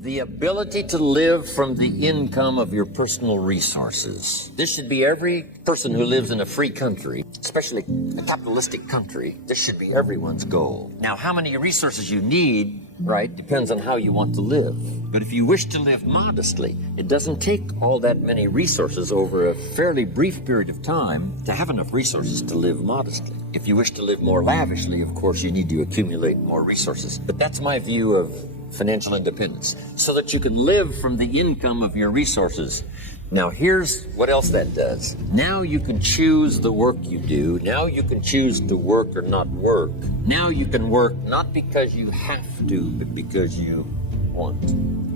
The ability to live from the income of your personal resources. This should be every person who lives in a free country, especially a capitalistic country. This should be everyone's goal. Now, how many resources you need, right, depends on how you want to live. But if you wish to live modestly, it doesn't take all that many resources over a fairly brief period of time to have enough resources to live modestly. If you wish to live more lavishly, of course, you need to accumulate more resources. But that's my view of financial independence, so that you can live from the income of your resources. Now, here's what else that does. Now you can choose the work you do. Now you can choose to work or not work. Now you can work not because you have to, but because you want.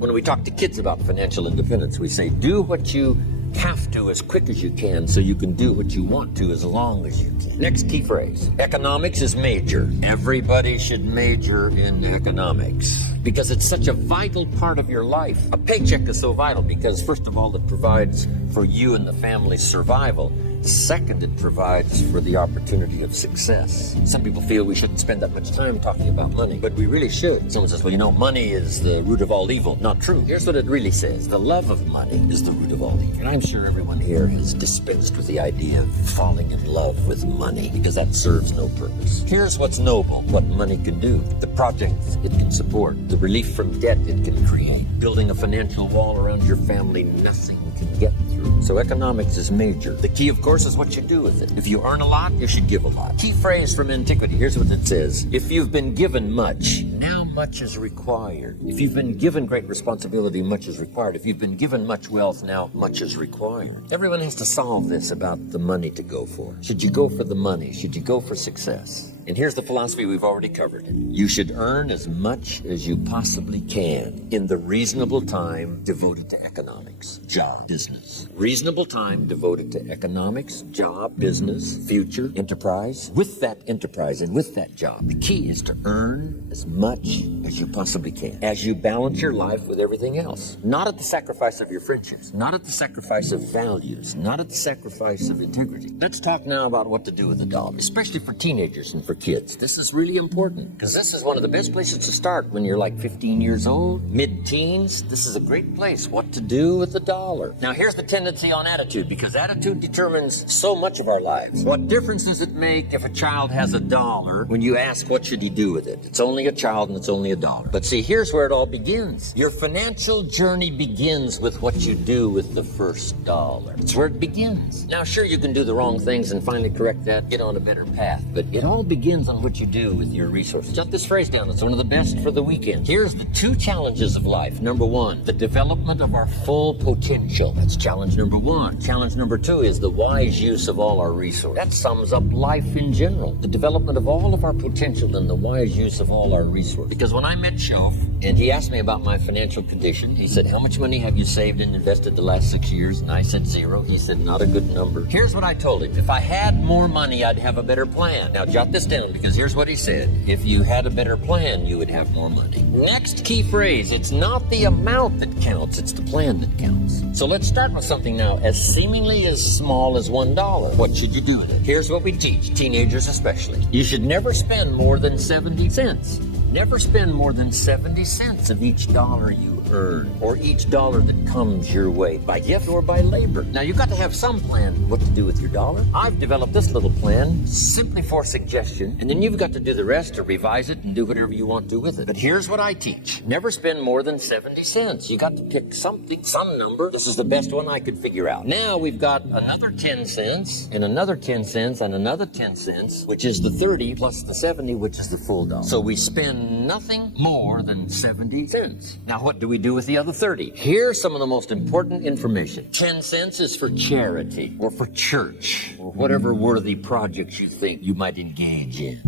When we talk to kids about financial independence, we say, do what you have to as quick as you can so you can do what you want to as long as you can. Next key phrase. Economics is major. Everybody should major in economics because it's such a vital part of your life. A paycheck is so vital because, first of all, it provides for you and the family's survival. Second, it provides for the opportunity of success. Some people feel we shouldn't spend that much time talking about money, but we really should. Someone says, well, you know, money is the root of all evil. Not true. Here's what it really says. The love of money is the root of all evil. And I'm sure everyone here has dispensed with the idea of falling in love with money because that serves no purpose. Here's what's noble, what money can do. The projects it can support, the relief from debt it can create, building a financial wall around your family nothing can get through. So economics is major. The key, of course, is what you do with it. If you earn a lot, you should give a lot. Key phrase from antiquity. Here's what it says. If you've been given much, now much is required. If you've been given great responsibility, much is required. If you've been given much wealth, now much is required. Everyone has to solve this about the money to go for. Should you go for the money? Should you go for success? And here's the philosophy we've already covered. You should earn as much as you possibly can in the reasonable time devoted to economics, job, business. Reasonable time devoted to economics, job, business, future, enterprise. With that enterprise and with that job, the key is to earn as much as you possibly can as you balance your life with everything else. Not at the sacrifice of your friendships, not at the sacrifice of values, not at the sacrifice of integrity. Let's talk now about what to do with the dollar, especially for teenagers and for kids. This is really important because this is one of the best places to start when you're like 15 years old, mid-teens. This is a great place. What to do with the dollar. Now, here's the tendency on attitude because attitude determines so much of our lives. What difference does it make if a child has $1 when you ask what should he do with it? It's only a child and it's only $1. But see, here's where it all begins. Your financial journey begins with what you do with the first $1. It's where it begins. Now, sure, you can do the wrong things and finally correct that, get on a better path, but it all begins on what you do with your resources. Jot this phrase down. It's one of the best for the weekend. Here's the 2 challenges of life. Number 1, the development of our full potential. That's challenge number 1. Challenge number 2 is the wise use of all our resources. That sums up life in general. The development of all of our potential and the wise use of all our resources. Because when I met Shof and he asked me about my financial condition, he said, how much money have you saved and invested the last 6 years? And I said 0. He said, not a good number. Here's what I told him. If I had more money, I'd have a better plan. Now jot this down because here's what he said. If you had a better plan, you would have more money. Next key phrase, it's not the amount that counts, it's the plan that counts. So let's start with something now as seemingly as small as $1. What should you do with it? Here's what we teach, teenagers especially. You should never spend more than 70 cents. Never spend more than 70 cents of each dollar you earn or each dollar that comes your way by gift or by labor. Now, you've got to have some plan what to do with your dollar. I've developed this little plan simply for suggestion, and then you've got to do the rest to revise it and do whatever you want to with it. But here's what I teach. Never spend more than 70 cents. You got to pick something, some number. This is the best one I could figure out. Now we've got another 10 cents and another 10 cents and another 10 cents, which is the 30 plus the 70, which is the full dollar. So we spend nothing more than 70 cents. Now, what do we do with the other 30? Here's some of the most important information. 10 cents is for charity or for church or whatever worthy projects you think you might engage in.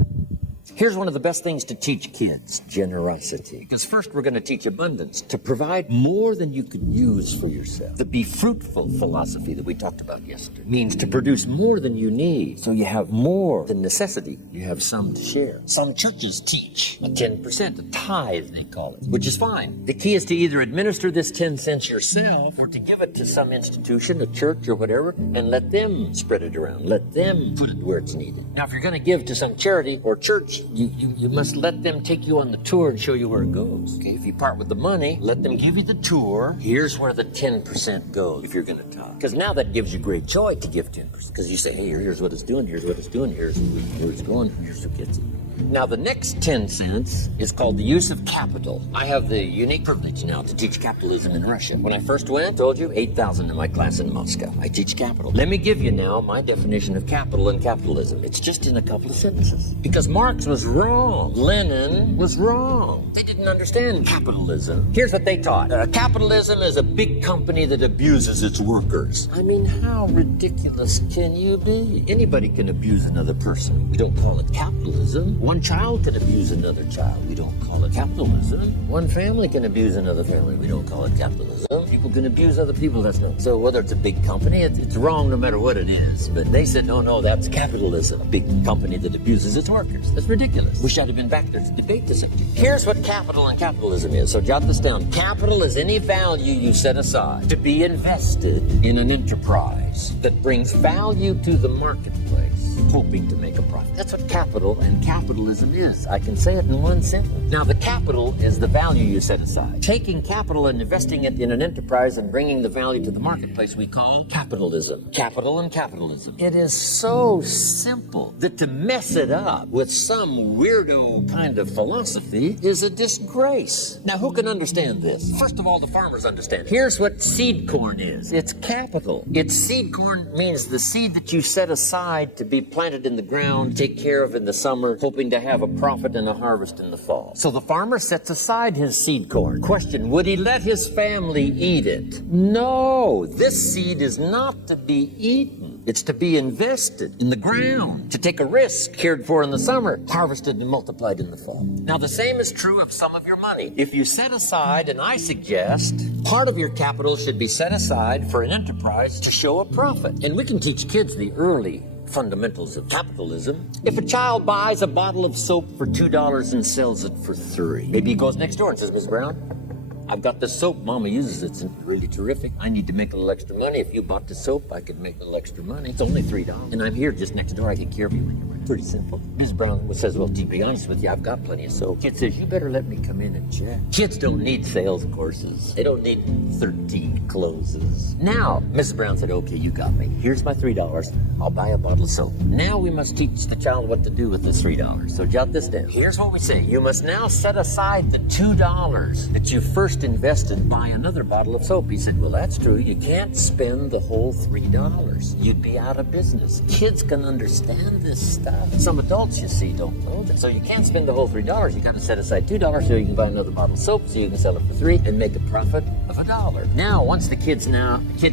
Here's one of the best things to teach kids, generosity. Because first we're going to teach abundance, to provide more than you could use for yourself. The be fruitful philosophy that we talked about yesterday means to produce more than you need, so you have more than necessity. You have some to share. Some churches teach a 10%, a tithe they call it, which is fine. The key is to either administer this 10 cents yourself or to give it to some institution, a church or whatever, and let them spread it around. Let them put it where it's needed. Now, if you're going to give to some charity or church, you must let them take you on the tour and show you where it goes. Okay, if you part with the money, let them give you the tour. Here's where the 10% goes if you're going to talk. Because now that gives you great joy to give 10%. Because you say, hey, here's what it's doing, here's what it's doing, here's where it's going, here's who gets it. Now, the next 10 cents is called the use of capital. I have the unique privilege now to teach capitalism in Russia. When I first went, I told you, 8,000 in my class in Moscow. I teach capital. Let me give you now my definition of capital and capitalism. It's just in a couple of sentences. Because Marx was wrong. Lenin was wrong. They didn't understand capitalism. Here's what they taught. Capitalism is a big company that abuses its workers. I mean, how ridiculous can you be? Anybody can abuse another person. We don't call it capitalism. One child can abuse another child. We don't call it capitalism. One family can abuse another family. We don't call it capitalism. People can abuse other people. That's not. So whether it's a big company, it's wrong no matter what it is. But they said, no, that's capitalism. A big company that abuses its workers. That's ridiculous. Wish I'd have been back there to debate this subject. Here's what capital and capitalism is. So jot this down. Capital is any value you set aside to be invested in an enterprise that brings value to the marketplace, hoping to make a profit. That's what capital and capitalism is. I can say it in one sentence. Now, the capital is the value you set aside. Taking capital and investing it in an enterprise and bringing the value to the marketplace we call capitalism. Capital and capitalism. It is so simple that to mess it up with some weirdo kind of philosophy is a disgrace. Now, who can understand this? First of all, the farmers understand. Here's what seed corn is. It's capital. Seed corn means the seed that you set aside to be planted in the ground, take care of in the summer, hoping to have a profit and a harvest in the fall. So the farmer sets aside his seed corn. Question, would he let his family eat it? No, this seed is not to be eaten. It's to be invested in the ground, to take a risk, cared for in the summer, harvested and multiplied in the fall. Now, the same is true of some of your money. If you set aside, and I suggest, part of your capital should be set aside for an enterprise to show a profit. And we can teach kids the early fundamentals of capitalism. If a child buys a bottle of soap for $2 and sells it for $3, maybe he goes next door and says, Miss Brown, I've got this soap. Mama uses it. It's really terrific. I need to make a little extra money. If you bought the soap, I could make a little extra money. It's only $3. And I'm here just next door. I take care of you when you're ready. Pretty simple. Ms. Brown says, well, to be honest with you, I've got plenty of soap. Kid says, you better let me come in and check. Kids don't need sales courses. They don't need 13 closes. Now, Mrs. Brown said, okay, you got me. Here's my $3. I'll buy a bottle of soap. Now we must teach the child what to do with this $3. So jot this down. Here's what we say. You must now set aside the $2 that you first invested, buy another bottle of soap. He said, well, that's true. You can't spend the whole $3. You'd be out of business. Kids can understand this stuff. Some adults, you see, don't know that. So you can't spend the whole $3. You got to set aside $2 so you can buy another bottle of soap so you can sell it for $3 and make a profit of $1. Now, once the kid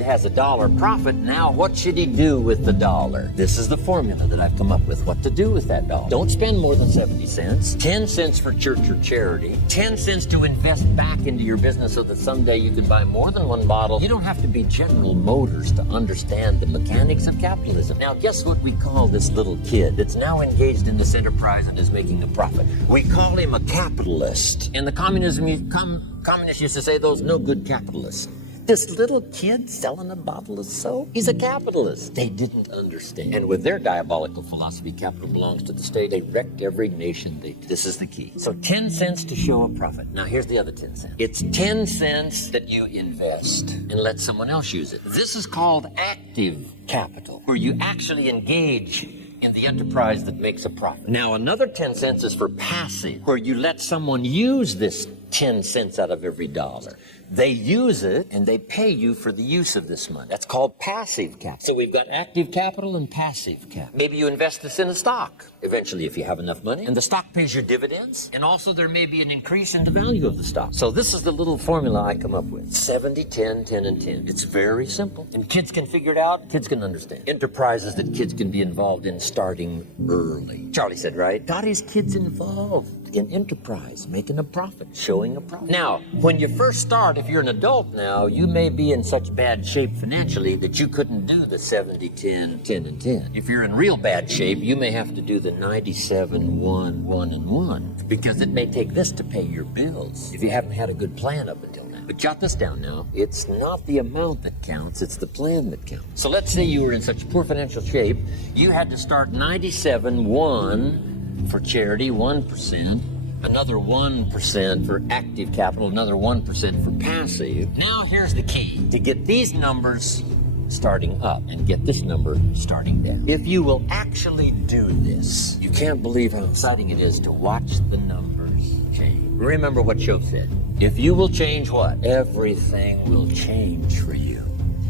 has $1 profit, now what should he do with the $1? This is the formula that I've come up with. What to do with that $1. Don't spend more than 70 cents. 10 cents for church or charity. 10 cents to invest back into your business so that someday you can buy more than one bottle. You don't have to be General Motors to understand the mechanics of capitalism. Now, guess what we call this little kid that's now engaged in this enterprise and is making a profit? We call him a capitalist. And the communists used to say those no good capitalists. This little kid selling a bottle of soap, he's a capitalist. They didn't understand. And with their diabolical philosophy, capital belongs to the state. They wrecked every nation. This is the key. So 10 cents to show a profit. Now here's the other 10 cents. It's 10 cents that you invest and let someone else use it. This is called active capital, where you actually engage in the enterprise that makes a profit. Now another 10 cents is for passive, where you let someone use this 10 cents out of every $1. They use it and they pay you for the use of this money. That's called passive capital. So we've got active capital and passive capital. Maybe you invest this in a stock eventually if you have enough money, and the stock pays your dividends, and also there may be an increase in the value of the stock. So this is the little formula I come up with. 70, 10, 10, and 10. It's very simple. And kids can figure it out. Kids can understand. Enterprises that kids can be involved in starting early. Charlie said, right? Got his kids involved in enterprise, making a profit, showing a profit. Now, when you first start, if you're an adult now, you may be in such bad shape financially that you couldn't do the 70, 10, 10, and 10. If you're in real bad shape, you may have to do the 97, 1, 1, and 1, because it may take this to pay your bills if you haven't had a good plan up until now. But jot this down now. It's not the amount that counts, it's the plan that counts. So let's say you were in such poor financial shape, you had to start 97, 1, for charity, 1%, another 1% for active capital, another 1% for passive. Now here's the key. To get these numbers starting up and get this number starting down. If you will actually do this, you can't believe how exciting it is to watch the numbers change. Remember what Job said. If you will change what? Everything will change for you.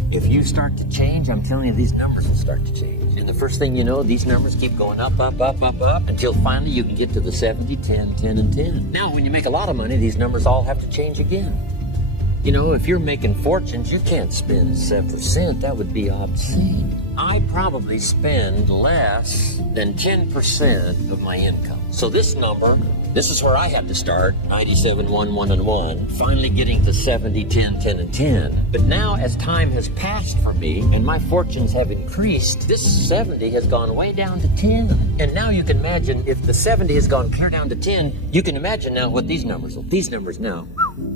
If you start to change, I'm telling you, these numbers will start to change. And the first thing you know, these numbers keep going up, until finally you can get to the 70, 10, 10, and 10. Now, when you make a lot of money, these numbers all have to change again. You know, if you're making fortunes, you can't spend 7%. That would be obscene. I probably spend less than 10% of my income. So this number, this is where I had to start, 97, 1, 1, and 1, finally getting to 70, 10, 10, and 10. But now as time has passed for me and my fortunes have increased, this 70 has gone way down to 10. And now you can imagine if the 70 has gone clear down to 10, you can imagine now what these numbers will. These numbers now,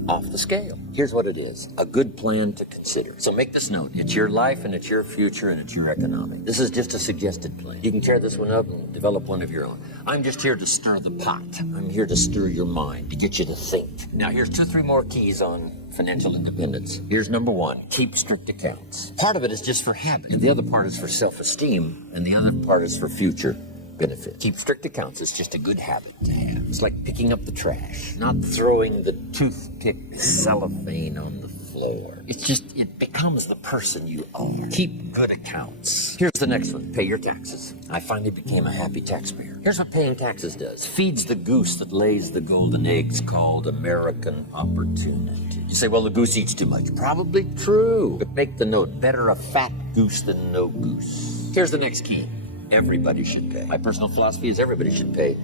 off the scale. Here's what it is, a good plan to consider. So make this note. It's your life and it's your future and it's your economic. This is just a suggested plan. You can tear this one up and develop one of your own. I'm just here to stir the pot. I'm here to stir your mind, to get you to think. Now here's 2-3 more keys on financial independence. Here's number 1, keep strict accounts. Part of it is just for habit, and the other part is for self-esteem, and the other part is for future benefit. Keep strict accounts. It's just a good habit to have. It's like picking up the trash, not throwing the toothpick cellophane on the floor. It's just, it becomes the person you are. Keep good accounts. Here's the next one. Pay your taxes. I finally became a happy taxpayer. Here's what paying taxes does. Feeds the goose that lays the golden eggs called American opportunity. You say, well, the goose eats too much. Probably true. But make the note, better a fat goose than no goose. Here's the next key. Everybody should pay. My personal philosophy is everybody should pay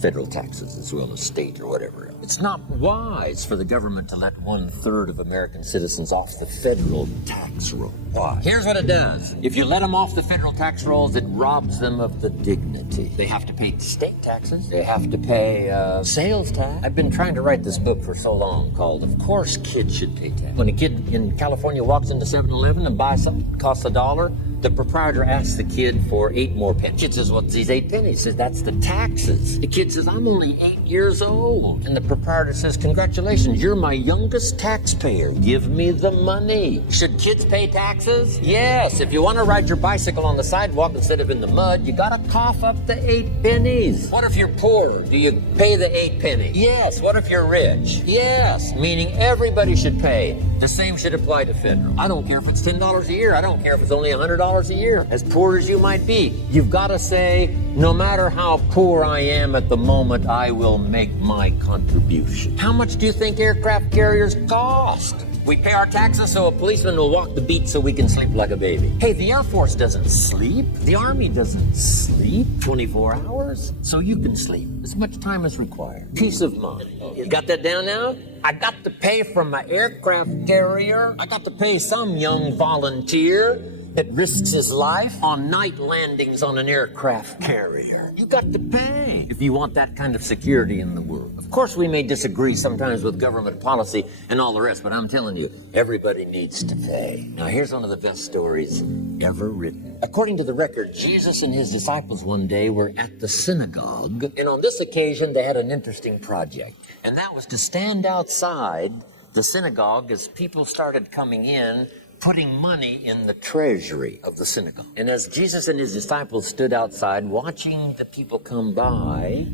federal taxes as well as state or whatever else. It's not wise for the government to let 1/3 of American citizens off the federal tax roll. Why? Here's what it does. If you let them off the federal tax rolls, it robs them of the dignity. They have to pay state taxes. They have to pay sales tax. I've been trying to write this book for so long called, Of Course Kids Should Pay Tax. When a kid in California walks into 7-Eleven and buys something that costs $1, the proprietor asks the kid for 8 more pennies. The kid says, what's these 8 pennies? He says, that's the taxes. The kid says, I'm only 8 years old. And the proprietor says, congratulations, you're my youngest taxpayer. Give me the money. Should kids pay taxes? Yes. If you want to ride your bicycle on the sidewalk instead of in the mud, you got to cough up the 8 pennies. What if you're poor? Do you pay the 8 pennies? Yes. What if you're rich? Yes. Meaning everybody should pay. The same should apply to federal. I don't care if it's $10 a year. I don't care if it's only $100 a year. As poor as you might be, you've got to say, no matter how poor I am at the moment, I will make my contribution. How much do you think aircraft carriers cost? We pay our taxes so a policeman will walk the beat so we can sleep like a baby. Hey, the Air Force doesn't sleep. The Army doesn't sleep 24 hours. So you can sleep as much time as required. Peace of mind. You got that down now? I got to pay from my aircraft carrier. I got to pay some young volunteer that risks his life on night landings on an aircraft carrier. You got to pay if you want that kind of security in the world. Of course, we may disagree sometimes with government policy and all the rest, but I'm telling you, everybody needs to pay. Now, here's one of the best stories ever written. According to the record, Jesus and his disciples one day were at the synagogue, and on this occasion, they had an interesting project, and that was to stand outside the synagogue as people started coming in, putting money in the treasury of the synagogue. And as Jesus and his disciples stood outside watching the people come by,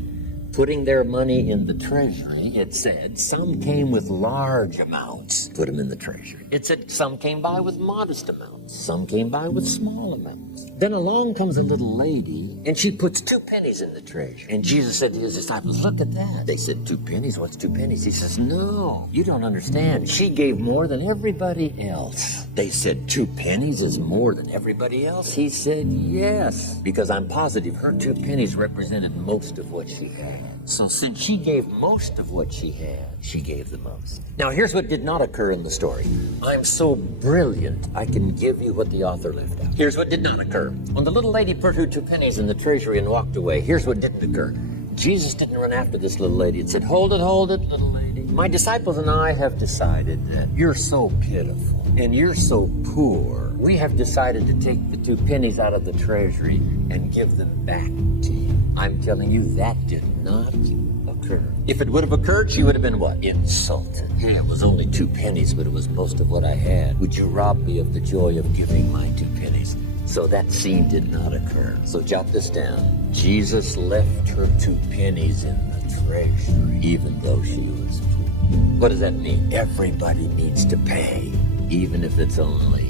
putting their money in the treasury, it said some came with large amounts, put them in the treasury. It said some came by with modest amounts, some came by with small amounts. Then along comes a little lady, and she puts 2 pennies in the treasury. And Jesus said to his disciples, look at that. They said, 2 pennies? What's 2 pennies? He says, no, you don't understand. She gave more than everybody else. They said, 2 pennies is more than everybody else? He said, yes, because I'm positive her 2 pennies represented most of what she had. So since she gave most of what she had, she gave the most. Now here's what did not occur in the story. I'm so brilliant, I can give you what the author left out. Here's what did not occur. When the little lady put her 2 pennies in the treasury and walked away, here's what didn't occur. Jesus didn't run after this little lady and said, hold it, little lady. My disciples and I have decided that you're so pitiful and you're so poor. We have decided to take the 2 pennies out of the treasury and give them back to you. I'm telling you, that did not occur. If it would have occurred, she would have been what? Insulted. Yeah, it was only 2 pennies, but it was most of what I had. Would you rob me of the joy of giving my 2 pennies? So that scene did not occur. So jot this down. Jesus left her 2 pennies in the treasury, even though she was poor. What does that mean? Everybody needs to pay, even if it's only